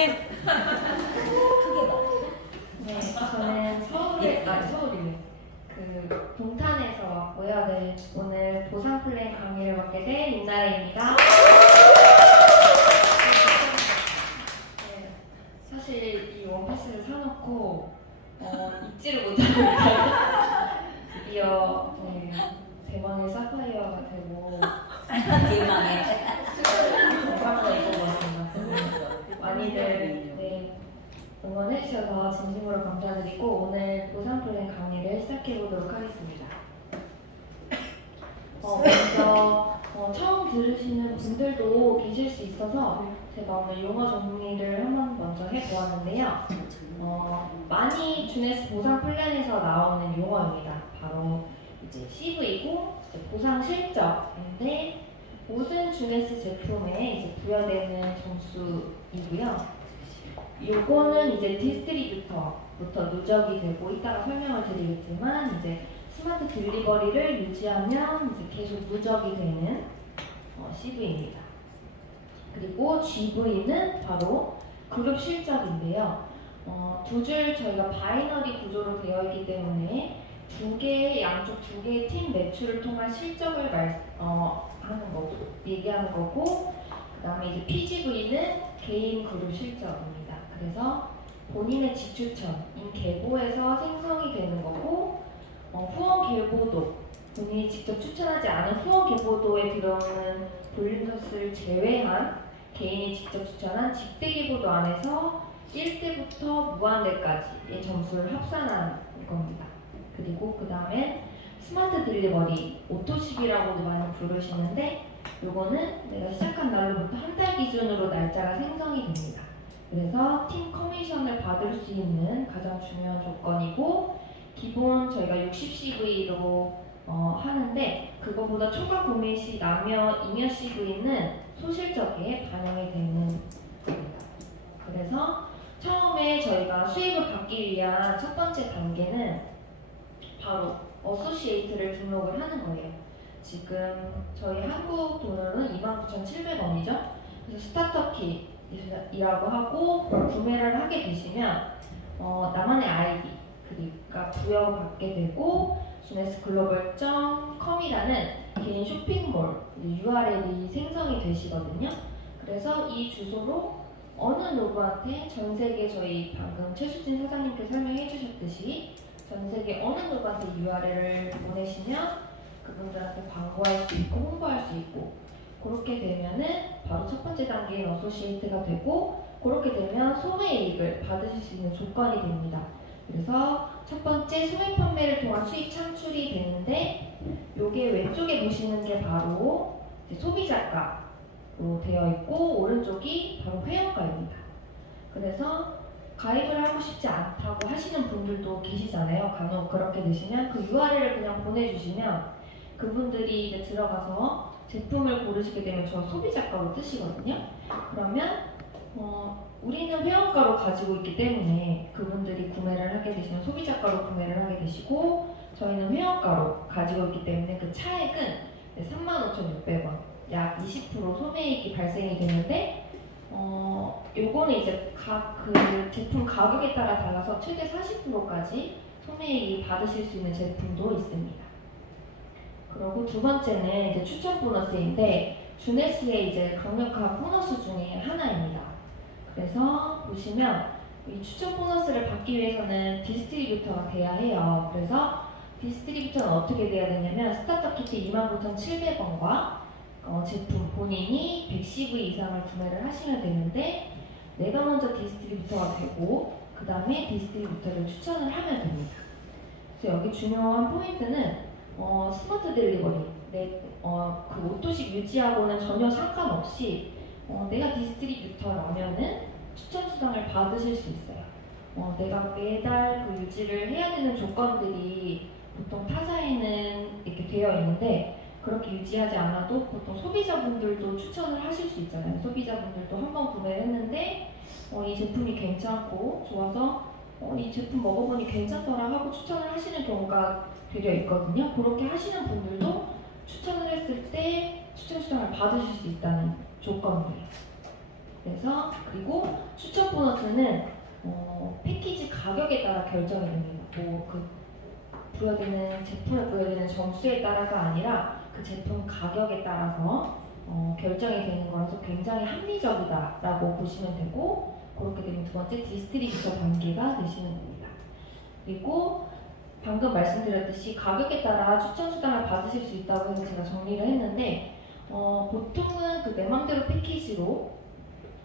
사장님. 네, 저는 서울이요. 그 동탄에서 왔고요. 네, 오늘 보상 플랜 강의를 맡게 된 임나래입니다. 네, 사실 이 원피스를 사놓고 잊지를 못하고 드디어 대망의 사파이어가 되고 대망의 대박을 입은 것 같습니다. 많이들 응원해주셔서 진심으로 감사드리고 오늘 보상 플랜 강의를 시작해보도록 하겠습니다. 먼저 처음 들으시는 분들도 계실 수 있어서 제가 오늘 용어 정리를 한번 먼저 해보았는데요. 많이 주네스 보상 플랜에서 나오는 용어입니다. 바로 이제 CV고 보상 실적인데 모든 주네스 제품에 이제 부여되는 점수이고요. 요거는 이제 디스트리뷰터부터 누적이 되고 이따가 설명을 드리겠지만 이제 스마트 딜리버리를 유지하면 이제 계속 누적이 되는 CV입니다. 그리고 GV는 바로 그룹 실적인데요. 두 줄 저희가 바이너리 구조로 되어 있기 때문에 양쪽 두 개의 팀 매출을 통한 실적을 얘기하는 거고, 그 다음에 이제 PGV는 개인 그룹 실적입니다. 그래서 본인의 지추천인 계보에서 생성이 되는 거고, 후원 계보도, 본인이 직접 추천하지 않은 후원 계보도에 들어오는 볼륨서스를 제외한 개인이 직접 추천한 직대 계보도 안에서 1대부터 무한대까지의 점수를 합산한 겁니다. 그리고 그 다음에 스마트 딜리버리, 오토십이라고도 많이 부르시는데 요거는 내가 시작한 날로부터 한 달 기준으로 날짜가 생성이 됩니다. 그래서 팀 커미션을 받을 수 있는 가장 중요한 조건이고, 기본 저희가 60CV로 하는데 그거보다 초과 구매 시 남녀 잉여 CV는 소실적에 반영이 되는 겁니다. 그래서 처음에 저희가 수익을 받기 위한 첫 번째 단계는 바로 어소시에이트를 등록을 하는 거예요. 지금 저희 한국 돈으로는 29,700원이죠. 그래서 스타터킷이라고 하고 구매를 하게 되시면 나만의 아이디 그러니까 부여받게 되고 주네스글로벌.com이라는 개인 쇼핑몰 URL이 생성이 되시거든요. 그래서 이 주소로 어느 누구한테 전세계 저희 방금 최수진 사장님께서 설명해 주셨듯이 전세계 어느 누구한테 URL을 보내시면 그분들한테 광고할 수 있고 홍보할 수 있고, 그렇게 되면은 바로 첫 번째 단계인 어소시에이트가 되고, 그렇게 되면 소매이익을 받으실 수 있는 조건이 됩니다. 그래서 첫 번째 소매 판매를 통한 수익 창출이 되는데, 요게 왼쪽에 보시는 게 바로 소비자가로 되어 있고 오른쪽이 바로 회원가입니다. 그래서 가입을 하고 싶지 않다고 하시는 분들도 계시잖아요. 간혹 그렇게 되시면 그 URL을 그냥 보내주시면 그분들이 이제 들어가서 제품을 고르시게 되면 저 소비자가로 뜨시거든요. 그러면 우리는 회원가로 가지고 있기 때문에 그분들이 구매를 하게 되시면 소비자가로 구매를 하게 되시고, 저희는 회원가로 가지고 있기 때문에 그 차액은 35,600원, 약 20% 소매이익이 발생이 되는데, 요거는 이제 각 그 제품 가격에 따라 달라서 최대 40%까지 소매이익 받으실 수 있는 제품도 있습니다. 그리고 두 번째는 이제 추천 보너스인데, 주네스의 이제 강력한 보너스 중에 하나입니다. 그래서 보시면 이 추천 보너스를 받기 위해서는 디스트리뷰터가 돼야 해요. 그래서 디스트리뷰터는 어떻게 돼야 되냐면 스타터 키트 29,700원과 제품 본인이 100CV 이상을 구매를 하시면 되는데, 내가 먼저 디스트리뷰터가 되고 그 다음에 디스트리뷰터를 추천을 하면 됩니다. 그래서 여기 중요한 포인트는 스마트 딜리버리, 그 오토식 유지하고는 전혀 상관없이 내가 디스트리뷰터라면은 추천 수당을 받으실 수 있어요. 내가 매달 그 유지를 해야 되는 조건들이 보통 타사에는 이렇게 되어 있는데, 그렇게 유지하지 않아도 보통 소비자분들도 추천을 하실 수 있잖아요. 소비자분들도 한번 구매를 했는데 이 제품이 괜찮고 좋아서 이 제품 먹어보니 괜찮더라 하고 추천을 하시는 경우가 되려 있거든요. 그렇게 하시는 분들도 추천을 했을 때 추천 수당을 받으실 수 있다는 조건이에요. 그래서 그리고 추천 보너스는 패키지 가격에 따라 결정이 됩니다. 그 부여되는 제품에 부여되는 점수에 따라가 아니라 그 제품 가격에 따라서 결정이 되는 거라서 굉장히 합리적이다라고 보시면 되고, 그렇게 되면 두 번째 디스트리뷰터 단계가 되시는 겁니다. 그리고 방금 말씀드렸듯이 가격에 따라 추천 수당을 받으실 수 있다고 해서 제가 정리를 했는데, 보통은 그 내 맘대로 패키지로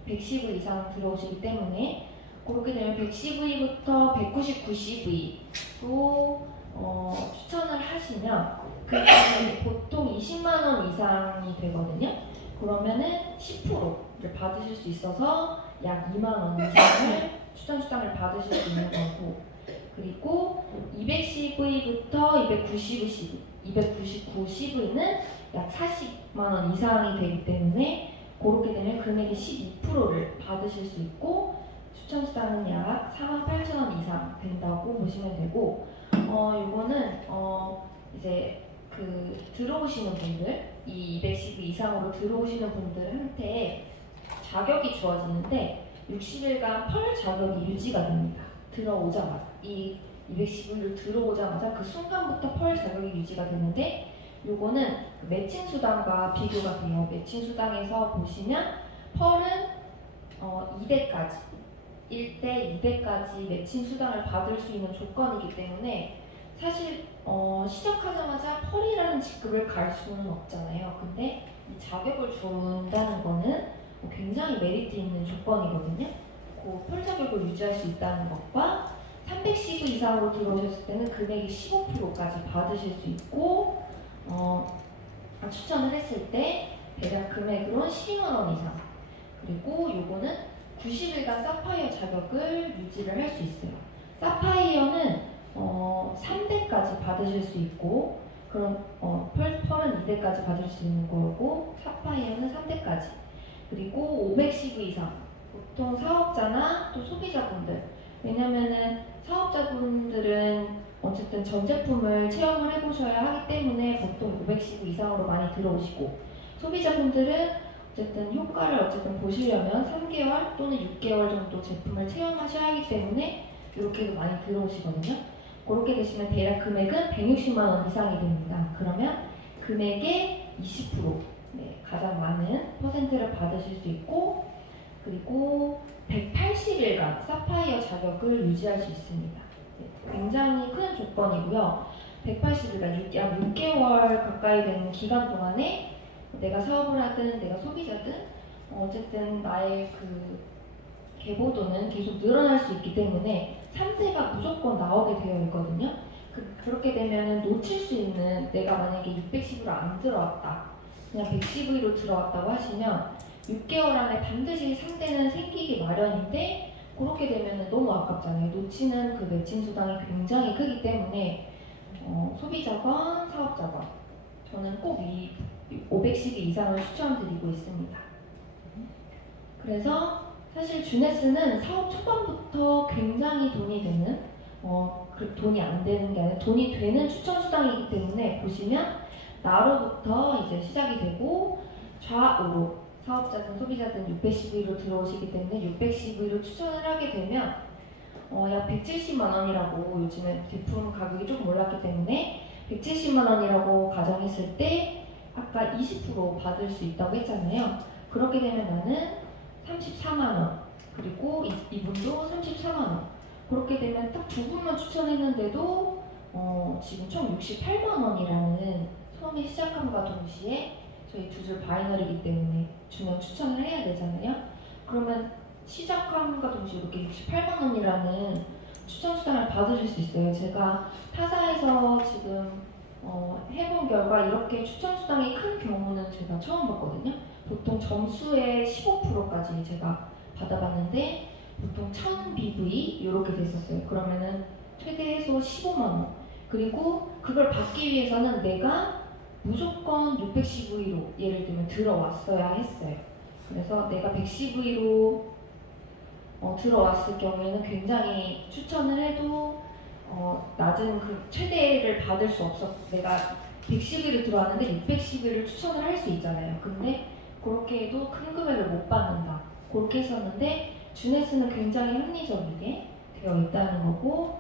110V 이상 들어오시기 때문에 그렇게 되면 110V부터 199CV로 추천을 하시면 그게 보통 20만원 이상이 되거든요. 그러면은 10%를 받으실 수 있어서 약 2만원 이상을 추천 수당을 받으실 수 있는 거고, 그리고 210V부터 299CV는 약 40만원 이상이 되기 때문에 그렇게 되면 금액이 12%를 받으실 수 있고, 추천 수당은 약 48,000원 이상 된다고 보시면 되고, 요거는 이제 그 들어오시는 분들, 이 210일 이상으로 들어오시는 분들한테 자격이 주어지는데 60일간 펄 자격이 유지가 됩니다. 들어오자마자 이 210일로 들어오자마자 그 순간부터 펄 자격이 유지가 되는데, 요거는 매칭 수당과 비교가 돼요. 매칭 수당에서 보시면 펄은 2대까지 1대 2대까지 매칭 수당을 받을 수 있는 조건이기 때문에 사실 시작하자마자 펄이라는 직급을 갈 수는 없잖아요. 근데 이 자격을 준다는 거는 굉장히 메리트 있는 조건이거든요. 그 펄 자격을 유지할 수 있다는 것과 310 이상으로 들어오셨을 때는 금액이 15%까지 받으실 수 있고, 추천을 했을 때 대략 금액으로는 12만원 이상, 그리고 요거는 90일간 사파이어 자격을 유지를 할 수 있어요. 사파이어는 3대까지 받으실 수 있고, 그럼 펄은 2대까지 받을 수 있는 거고, 사파이어는 3대까지. 그리고 510 이상, 보통 사업자나 또 소비자분들, 왜냐면은 사업자분들은 어쨌든 전 제품을 체험을 해보셔야 하기 때문에 보통 510 이상으로 많이 들어오시고, 소비자분들은 어쨌든 효과를 어쨌든 보시려면 3개월 또는 6개월 정도 제품을 체험하셔야 하기 때문에 이렇게도 많이 들어오시거든요. 그렇게 되시면 대략 금액은 160만원 이상이 됩니다. 그러면 금액의 20%, 가장 많은 퍼센트를 받으실 수 있고, 그리고 180일간 사파이어 자격을 유지할 수 있습니다. 굉장히 큰 조건이고요. 180일간 약 6개월 가까이 되는 기간 동안에 내가 사업을 하든 내가 소비자든 어쨌든 나의 그 계보도는 계속 늘어날 수 있기 때문에 3대가 무조건 나오게 되어 있거든요. 그렇게 되면 놓칠 수 있는, 내가 만약에 610으로 안 들어왔다, 그냥 110으로 들어왔다고 하시면 6개월 안에 반드시 3대는 생기기 마련인데, 그렇게 되면 너무 아깝잖아요. 놓치는 그 매칭 수당이 굉장히 크기 때문에 소비자건 사업자건 저는 꼭 이 512 이상을 추천드리고 있습니다. 그래서 사실 주네스는 사업 초반부터 굉장히 돈이 되는, 돈이 안 되는 게 아니라 돈이 되는 추천 수당이기 때문에 보시면 나로부터 이제 시작이 되고 좌우로 사업자든 소비자든 610V로 들어오시기 때문에 610V로 추천을 하게 되면 약 170만 원이라고, 요즘에 제품 가격이 조금 올랐기 때문에 170만 원이라고 가정했을 때 아까 20% 받을 수 있다고 했잖아요. 그렇게 되면 나는 34만 원, 그리고 이분도 34만 원. 그렇게 되면 딱 두 분만 추천했는데도 지금 총 68만 원이라는, 처음에 시작함과 동시에 저희 두 줄 바이너리이기 때문에 주면 추천을 해야 되잖아요. 그러면 시작함과 동시에 이렇게 68만 원이라는 추천 수당을 받으실 수 있어요. 제가 타사에서 지금 해본 결과 이렇게 추천 수당이 큰 경우는 제가 처음 봤거든요. 보통 점수의 15%까지 제가 받아봤는데 보통 1000BV 이렇게 됐었어요. 그러면은 최대 해소 15만 원. 그리고 그걸 받기 위해서는 내가 무조건 610V로 예를 들면 들어왔어야 했어요. 그래서 내가 110V로 들어왔을 경우에는 굉장히 추천을 해도 낮은 그 최대를 받을 수 없었. 내가 110일을 들어왔는데 610일을 추천을 할 수 있잖아요. 근데 그렇게 해도 큰 금액을 못 받는다. 그렇게 했었는데 주네스는 굉장히 합리적이게 되어 있다는 거고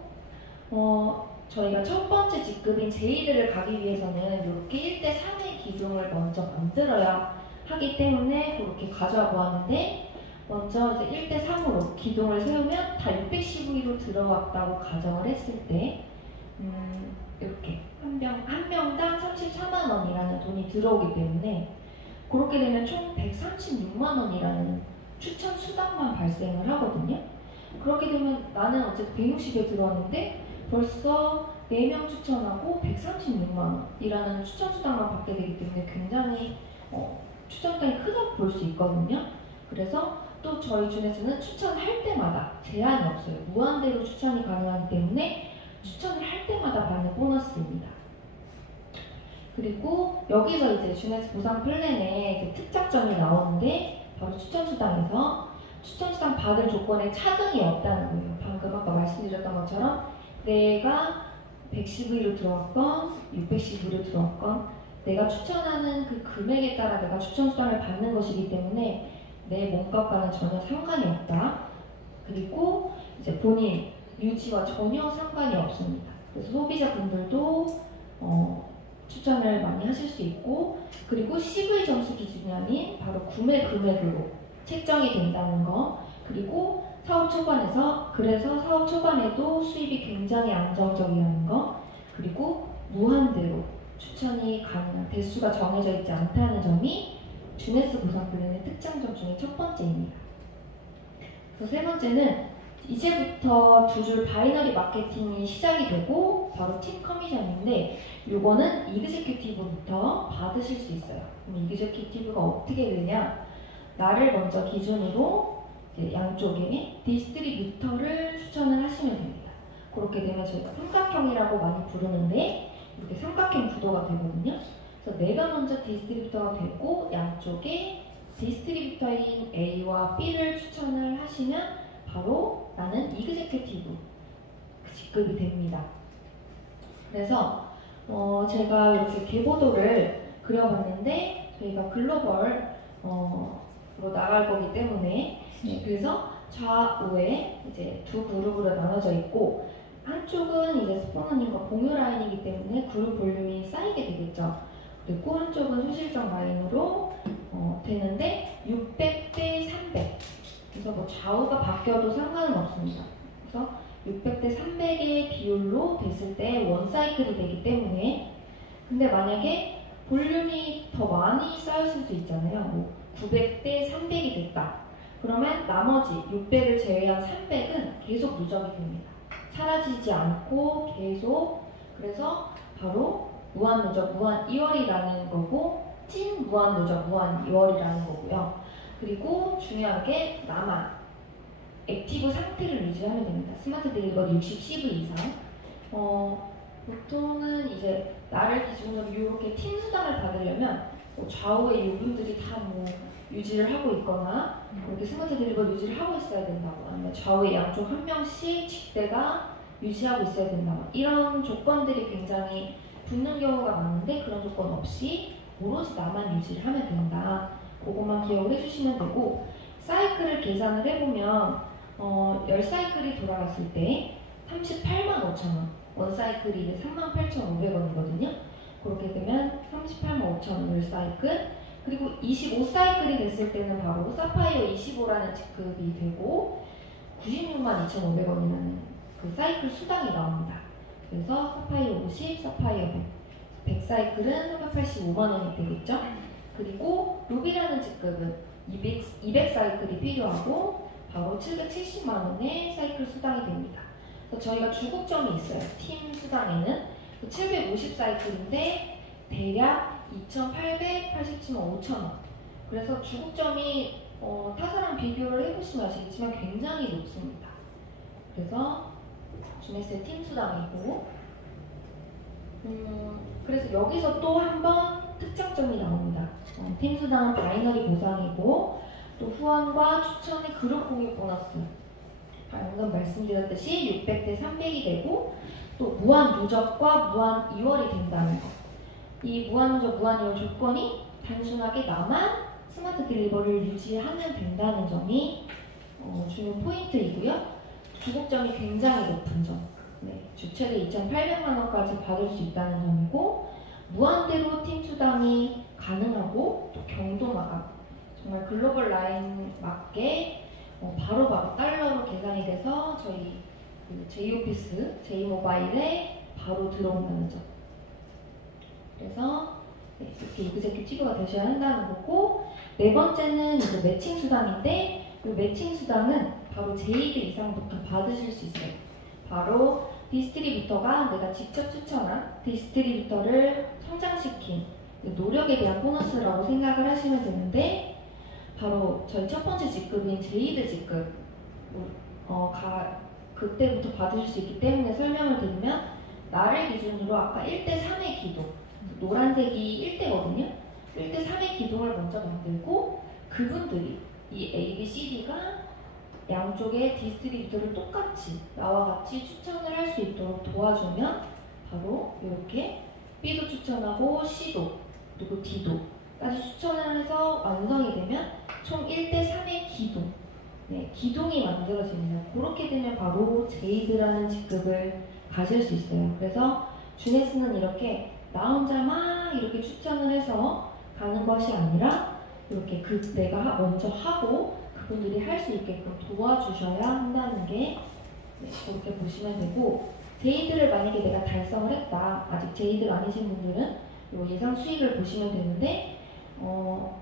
저희가 첫 번째 직급인 제이드를 가기 위해서는 이렇게 1대3의 기둥을 먼저 만들어야 하기 때문에 그렇게 가져와 보았는데 먼저 이제 1대3으로 기둥을 세우면 다 610V로 들어왔다고 가정을 했을 때 이렇게 한 명당 34만 원이라는 돈이 들어오기 때문에 그렇게 되면 총 136만 원이라는 추천 수당만 발생을 하거든요. 그렇게 되면 나는 어쨌든 160에 들어왔는데 벌써 4명 추천하고 136만 원이라는 추천 수당만 받게 되기 때문에 굉장히 추천 수당이 크다고 볼 수 있거든요. 그래서 또 저희 준에서는 추천할 때마다 제한이 없어요. 무한대로 추천이 가능하기 때문에 추천을 할 때마다 받는 보너스입니다. 그리고 여기서 이제 준에스 보상 플랜에 특장점이 나오는데 바로 추천수당에서 추천수당 받을 조건에 차등이 없다는 거예요. 방금 아까 말씀드렸던 것처럼 내가 110V로 들어왔건 610V로 들어왔건 내가 추천하는 그 금액에 따라 내가 추천수당을 받는 것이기 때문에 내 몸값과는 전혀 상관이 없다. 그리고 이제 본인 유지와 전혀 상관이 없습니다. 그래서 소비자분들도 추천을 많이 하실 수 있고 그리고 CV 점수 기준이 아닌 바로 구매 금액으로 책정이 된다는 거 그리고 사업 초반에도 수입이 굉장히 안정적이라는 거 그리고 무한대로 추천이 가능한 대수가 정해져 있지 않다는 점이 주네스 보상 플랜의 특장점 중에 첫 번째입니다. 그래서 세 번째는 이제부터 두 줄 바이너리 마케팅이 시작이 되고 바로 팀 커미션인데 요거는 이그제큐티브부터 받으실 수 있어요. 그럼 이그제큐티브가 어떻게 되냐? 나를 먼저 기준으로 양쪽에 디스트리뷰터를 추천을 하시면 됩니다. 그렇게 되면 저희가 삼각형이라고 많이 부르는데 이렇게 삼각형 구도가 되거든요. 그래서 내가 먼저 디스트리뷰터가 되고 양쪽에 디스트리뷰터인 A와 B를 추천을 하시면 바로 나는 이그제큐티브 직급이 됩니다. 그래서 제가 이렇게 계보도를 그려봤는데 저희가 글로벌로 나갈 거기 때문에 그래서 좌우에 이제 두 그룹으로 나눠져 있고 한쪽은 이제 스포너님과 공유 라인이기 때문에 그룹 볼륨이 쌓이게 되겠죠. 그리고 한쪽은 소실적 라인으로 되는데 600대 300 그래서 뭐 좌우가 바뀌어도 상관은 없습니다. 그래서 600대 300의 비율로 됐을 때 원사이클이 되기 때문에 근데 만약에 볼륨이 더 많이 쌓였을 수 있잖아요. 뭐 900대 300이 됐다. 그러면 나머지 600을 제외한 300은 계속 누적이 됩니다. 사라지지 않고 계속 그래서 바로 무한 누적, 무한 2월이라는 거고 찐 무한 누적, 무한 2월이라는 거고요. 그리고 중요한 게 나만 액티브 상태를 유지하면 됩니다. 스마트 딜리버리 60CV 이상. 보통은 이제 나를 기준으로 이렇게 팀 수당을 받으려면 좌우에 이분들이 다 뭐 유지를 하고 있거나 이렇게 스마트 딜리버리 유지를 하고 있어야 된다고 아니면 좌우에 양쪽 한 명씩 직대가 유지하고 있어야 된다. 이런 조건들이 굉장히 붙는 경우가 많은데 그런 조건 없이 오로지 나만 유지를 하면 된다. 그것만 기억을 해주시면 되고 사이클을 계산을 해보면 10사이클이 돌아갔을 때 38만 5천 원 원사이클이 이제 38,500원이거든요. 그렇게 되면 38만 5천 원 10사이클 그리고 25사이클이 됐을 때는 바로 사파이어 25라는 직급이 되고 96만 2,500원이라는 그 사이클 수당이 나옵니다. 그래서 사파이어 50, 사파이어 100 100사이클은 385만 원이 되겠죠. 그리고 루비라는 직급은 200사이클이 필요하고 바로 770만 원의 사이클 수당이 됩니다. 그래서 저희가 주국점이 있어요. 팀 수당에는 750사이클인데 대략 2,887만 5천 원. 그래서 주국점이 타사랑 비교를 해보시면 아시겠지만 굉장히 높습니다. 그래서 주네스의 팀 수당이고 그래서 여기서 또 한 번 특장점이 나옵니다. 팀 수당은 바이너리 보상이고 또 후원과 추천의 그룹 공유 보너스 방금 말씀드렸듯이 600대 300이 되고 또 무한 누적과 무한 2월이 된다는 거. 이 무한 누적, 무한 2월 조건이 단순하게 나만 스마트 딜리버리를 유지하면 된다는 점이 중요 포인트이고요. 주목점이 굉장히 높은 점. 네, 주최대 2,800만 원까지 받을 수 있다는 점이고, 무한대로 팀 수당이 가능하고 또 경도 마감, 정말 글로벌 라인 맞게 바로바로 달러로 계산이 돼서 저희 J오피스, J모바일에 바로 들어온다는 점. 그래서 네, 이렇게 이그제큐티브가 되셔야 한다는 거고, 네 번째는 이제 매칭 수당인데, 이 매칭 수당은 바로 제이드 이상부터 받으실 수 있어요. 바로 디스트리뷰터가 내가 직접 추천한 디스트리뷰터를 성장시킨 노력에 대한 보너스라고 생각을 하시면 되는데, 바로 저희 첫 번째 직급인 제이드 직급 그때부터 받으실 수 있기 때문에 설명을 드리면, 나를 기준으로 아까 1대3의 기둥, 노란색이 1대거든요. 1대3의 기둥을 먼저 만들고, 그분들이 이 A, B, C, D가 양쪽의 디스트리뷰터를 똑같이 나와 같이 추천을 할 수 있도록 도와주면, 바로 이렇게 B도 추천하고 C도 그리고 D도까지 추천을 해서 완성이 되면 총 1대3의 기둥, 네, 기둥이 만들어집니다. 그렇게 되면 바로 제이드라는 직급을 가질 수 있어요. 그래서 주네스는 이렇게 나 혼자 막 이렇게 추천을 해서 가는 것이 아니라, 이렇게 내가 먼저 하고 그분들이 할 수 있게끔 도와주셔야 한다는 게, 네, 그렇게 보시면 되고, 제이드를 만약에 내가 달성을 했다, 아직 제이드가 아니신 분들은 요 예상 수익을 보시면 되는데,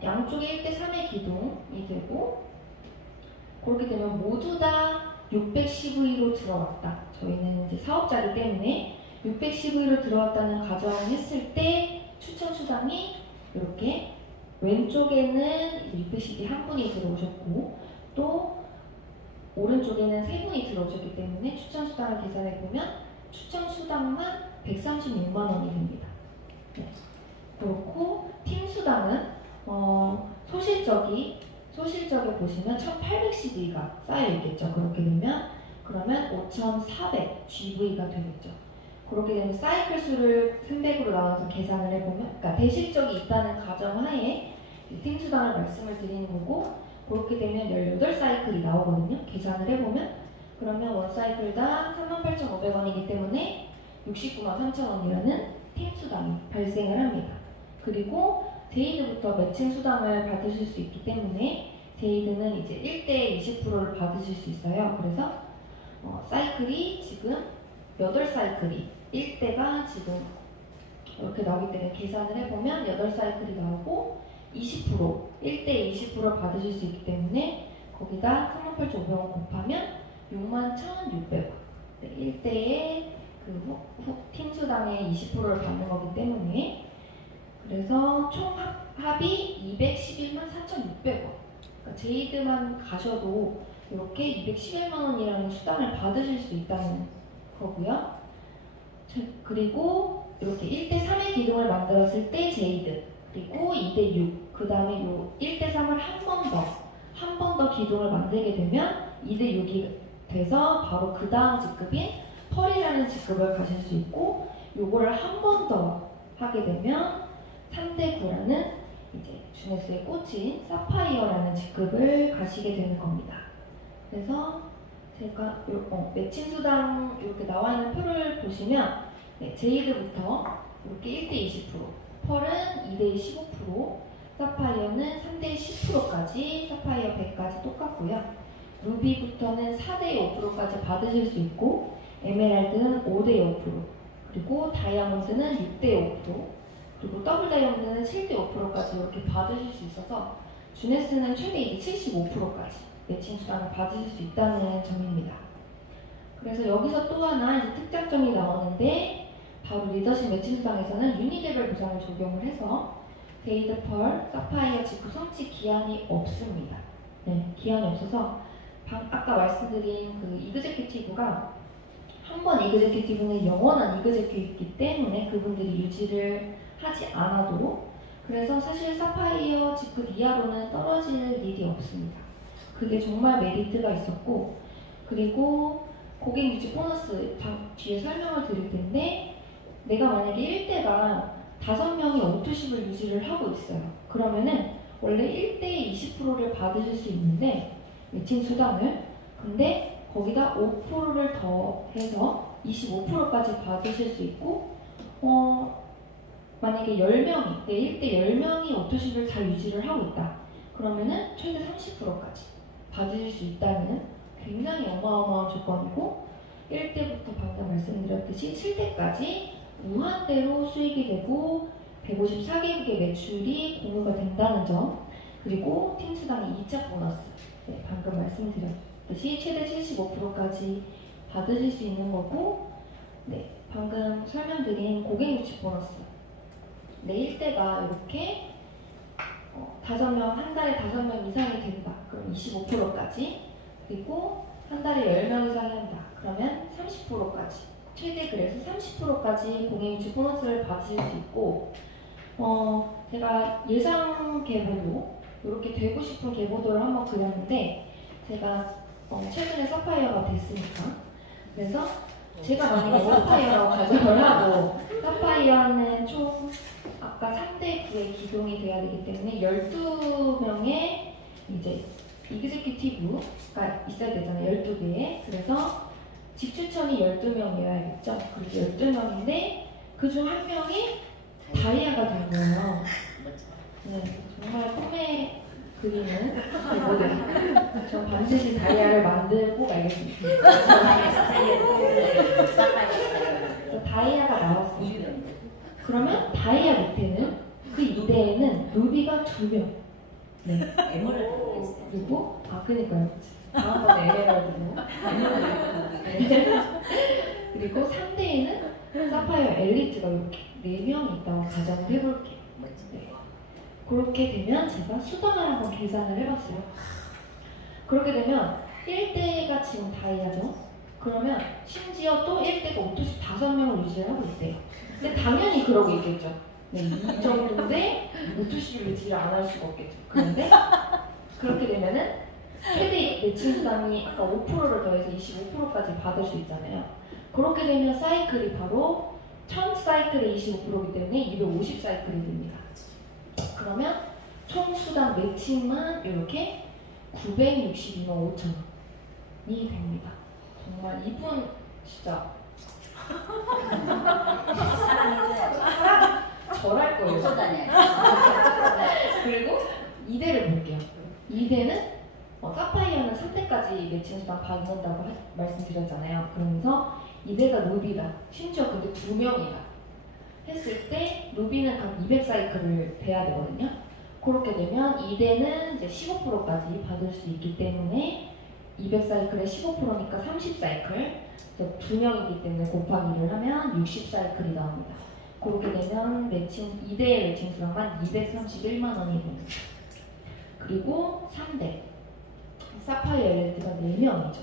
양쪽에 1대3의 기둥이 되고, 그렇게 되면 모두 다 610V로 들어왔다. 저희는 이제 사업자이기 때문에 610V로 들어왔다는 가정을 했을 때 추천 수당이 이렇게 왼쪽에는 610V 한 분이 들어오셨고, 또 오른쪽에는 세 분이 들어오셨기 때문에 추천 수당을 계산해 보면 추천 수당만 136만 원이 됩니다. 네. 그렇고 팀 수당은 소실적에 보시면 1810V가 쌓여 있겠죠. 그렇게 되면 그러면 5400GV가 되겠죠. 그렇게 되면 사이클 수를 300으로 나눠서 계산을 해보면, 그러니까 대실적이 있다는 가정하에 팀 수당을 말씀을 드리는 거고, 그렇게 되면 18사이클이 나오거든요. 계산을 해보면 그러면 원 사이클당 38,500원이기 때문에 69만 3천원이라는 팀 수당이 발생을 합니다. 그리고 제이드부터 매칭 수당을 받으실 수 있기 때문에 제이드는 이제 1대 20%를 받으실 수 있어요. 그래서 사이클이 지금 8사이클이 1대가 지금 이렇게 나오기 때문에 계산을 해보면 8사이클이 나오고 20%, 1대 20%를 받으실 수 있기 때문에 거기다 38,500원 곱하면 61,600원. 네, 1대의 팀 수당의 20%를 받는 거기 때문에, 그래서 총 합이 211만 4,600원. 그러니까 제이드만 가셔도 이렇게 211만 원이라는 수당을 받으실 수 있다는 거고요. 그리고 이렇게 1대3의 기둥을 만들었을 때 제이드, 그리고 2대6, 그 다음에 요 1대3을 한 번 더 기둥을 만들게 되면 2대6이 돼서 바로 그 다음 직급인 펄이라는 직급을 가실 수 있고, 요거를 한 번 더 하게 되면 3대9라는 이제 주네스의 꽃인 사파이어라는 직급을 가시게 되는 겁니다. 그래서 제가 매칭 수당 이렇게 나와 있는 표를 보시면, 네, 제이드부터 이렇게 1대 20%, 펄은 2대 15%, 사파이어는 3대 10%까지, 사파이어 100까지 똑같고요. 루비부터는 4대 5%까지 받으실 수 있고, 에메랄드는 5대 5%, 그리고 다이아몬드는 6대 5%, 그리고 더블 다이아몬드는 7대 5%까지 이렇게 받으실 수 있어서 주네스는 최대 이제 75%까지 매칭 수당을 받으실 수 있다는 점입니다. 그래서 여기서 또 하나 이제 특장점이 나오는데, 바로 리더십 매칭 수당에서는 유니레벨 보상을 적용을 해서 제이드, 펄, 사파이어 직급 성취 기한이 없습니다. 네, 기한이 없어서 아까 말씀드린 그 이그제큐티브가 한 번 이그제큐티브는 영원한 이그제큐티브이기 때문에 그분들이 유지를 하지 않아도, 그래서 사실 사파이어 직급 이하로는 떨어질 일이 없습니다. 그게 정말 메리트가 있었고, 그리고 고객 유지 보너스 뒤에 설명을 드릴 텐데, 내가 만약에 1대가 5명이 O210을 유지를 하고 있어요. 그러면은 원래 1대에 20%를 받으실 수 있는데 매칭 수당을, 근데 거기다 5%를 더해서 25%까지 받으실 수 있고, 만약에 10명이, 내 1대 10명이 오토십을 잘 유지를 하고 있다. 그러면은 최대 30%까지 받으실 수 있다는 굉장히 어마어마한 조건이고, 1대부터 방금 말씀드렸듯이 7대까지 무한대로 수익이 되고 154개국의 매출이 공유가 된다는 점, 그리고 팀수당의 2차 보너스, 네, 방금 말씀드렸듯이 최대 75%까지 받으실 수 있는 거고, 네, 방금 설명드린 고객유치 보너스, 내 1대가 이렇게 5명, 한 달에 5명 이상이 된다. 그럼 25%까지, 그리고 한 달에 10명 이상이 한다. 그러면 30%까지, 최대 그래서 30%까지 고객유치 보너스를 받으실 수 있고, 제가 예상 계보도 이렇게 되고 싶은 계보도를 한번 그렸는데, 제가 최근에 사파이어가 됐으니까, 그래서 제가 만약에 사파이어라고 가정을 하고, 사파이어는 총 아까 3대 9의 기동이 돼야 되기 때문에 12명의 이제 이그제큐티브가 있어야 되잖아요. 12개에. 그래서 직추천이 12명이어야겠죠. 그리고 12명인데 그중 한 명이 다이아가 된 거예요. 네, 정말 꿈에 그리는 모델. 저 반드시 다이아를 만들고 말겠습니다. 그래서 다이아가 나왔어요. 그러면 다이아 밑에는, 그 2대에는 루비가 2명. 네. 그리고, 그니까요. 다음번에 에메랄드로. 네. 그리고 3대에는 사파이어 엘리트가 이렇게 4명이 있다고 가정을 해볼게요. 네. 그렇게 되면 제가 수당을 한번 계산을 해봤어요. 그렇게 되면 1대가 지금 다이아죠. 그러면 심지어 또 1대가 오토십 5명을 유지를 하고 있대요. 근데 당연히 그러고 있겠죠. 네, 이 정도인데 오토십을 유지를 안 할 수가 없겠죠. 그런데 그렇게 되면은 최대 매칭 수당이 아까 5%를 더해서 25%까지 받을 수 있잖아요. 그렇게 되면 사이클이 바로 1000 사이클의 25%이기 때문에 250 사이클이 됩니다. 그러면 총 수당 매칭만 이렇게 962만 5천원이 됩니다. 정말 이분 진짜 절할 거예요. 그리고 2대를 볼게요. 2대는 사파이어는 3대까지 매칭 수당 받는다고 말씀드렸잖아요. 그러면서 2대가 루비다. 심지어 근데 2명이다. 했을 때 루비는 각 200사이클을 돼야 되거든요. 그렇게 되면 2대는 이제 15%까지 받을 수 있기 때문에 200사이클에 15%니까 30사이클, 2명이기 때문에 곱하기를 하면 60사이클이 나옵니다. 그렇게 되면 2대의 매칭 수당만 231만 원이 됩니다. 그리고 3대 사파이어 엘리트가 4명이죠.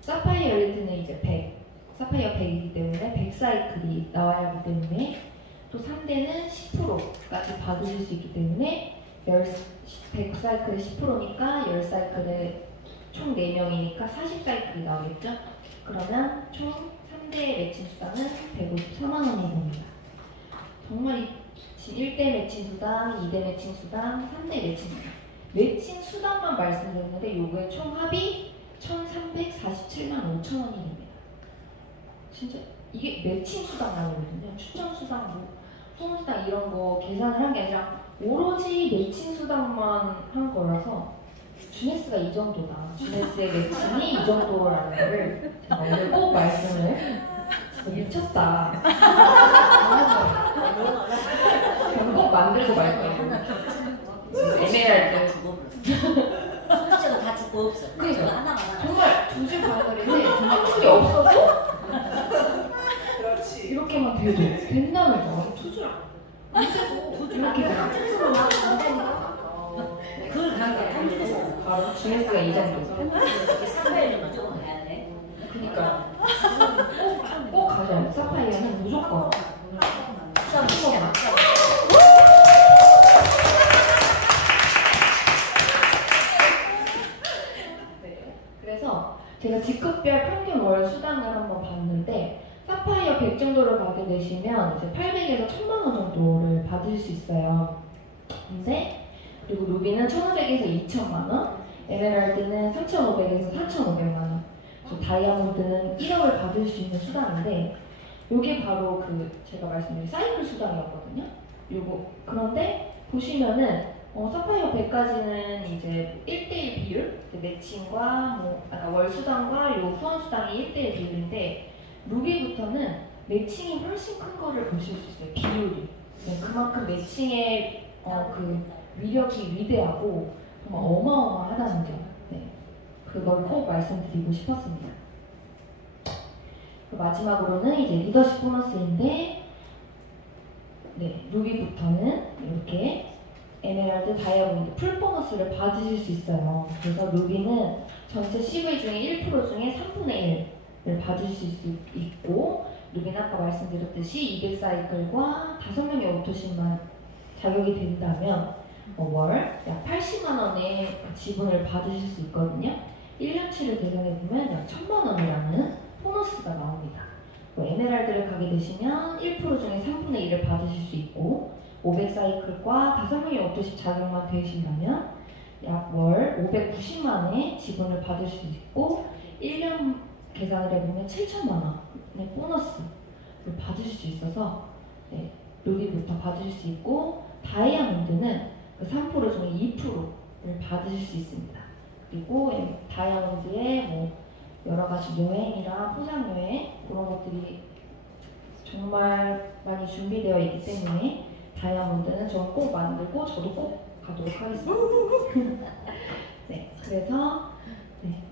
사파이어 엘리트는 이제 100, 사파이어 100이기 때문에 100사이클이 나와야 하기 때문에, 또 3대는 10%까지 받으실 수 있기 때문에 100사이클에 10%니까 10사이클에 총 4명이니까 40사이클이 나오겠죠? 그러면 총 3대의 매칭 수당은 154만 원이 됩니다. 정말 1대 매칭 수당, 2대 매칭 수당, 3대 매칭 수당. 매칭 수당만 말씀드렸는데 요거의 총 합이 1347만 5천 원이 됩니다. 진짜 이게 매칭 수당이거든요. 추천 수당, 소모수당 이런 거 계산을 한 게 아니라 오로지 매칭 수당만 한 거라서 주네스가 이 정도다. 주네스의 매칭이 이 정도라는 거를 제가 오늘 꼭 말씀을, 미쳤다. 꼭 만들고 말 거예요. 에메랄드. 손수저도 다 죽고 없어. 그러니까 하나만 정말 2줄 반거리인데 정말 풀이 없어도 그렇지. 이렇게만 돼도 된다는 거. 2줄 안 되고 이렇게 돼요. 그걸 한 줄에서 바로 주네스가 이 정도. 사파이어는 조금 해야 돼. 그니까 꼭 가져요. 사파이어는 무조건. 그래서 제가 직급별 평균 월 수당을 한번 봤는데, 사파이어 100 정도를 받게 되시면 이제 800에서 1000만 원 정도를 받을 수 있어요. 근데 그리고 루비는 1,500에서 2,000만 원, 에메랄드는 3,500에서 4,500만 원, 그리고 다이아몬드는 1억을 받을 수 있는 수단인데, 이게 바로 그 제가 말씀드린 사이클 수단이었거든요. 요거 그런데 보시면은 사파이어 100까지는 이제 1대1 비율, 매칭과 월 수당과 요 후원 수당이 1대1 비율인데, 루비부터는 매칭이 훨씬 큰 거를 보실 수 있어요. 비율이. 네, 그만큼 매칭의 그 위력이 위대하고 정말 어마어마하다는 점. 네, 그걸 꼭 말씀드리고 싶었습니다. 마지막으로는 이제 리더십 보너스인데, 네, 루비부터는 이렇게 에메랄드, 다이아몬드, 풀 보너스를 받으실 수 있어요. 그래서 루비는 전체 CV 중에 1% 중에 3분의 1을 받으실 수 있고, 루비는 아까 말씀드렸듯이 200사이클과 5명의 오토신만 자격이 된다면 월 약 80만 원의 지분을 받으실 수 있거든요. 1년치를 계산해보면 약 1,000만 원이라는 보너스가 나옵니다. 에메랄드를 가게 되시면 1% 중에 3분의 1을 받으실 수 있고, 500사이클과 5명의 오토십 자격만 되신다면 약 월 590만 원의 지분을 받을 수 있고, 1년 계산을 해보면 7,000만 원의 보너스를 받으실 수 있어서, 네, 루비부터 받으실 수 있고, 다이아몬드는 그 3% 중에 2%를 받으실 수 있습니다. 그리고 다이아몬드에 여러 가지 여행이랑 포장 여행 그런 것들이 정말 많이 준비되어 있기 때문에 다이아몬드는 저는 꼭 만들고 저도 꼭 가도록 하겠습니다. 네, 그래서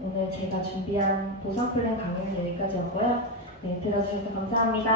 오늘 제가 준비한 보상 플랜 강의는 여기까지였고요. 네, 들어주셔서 감사합니다.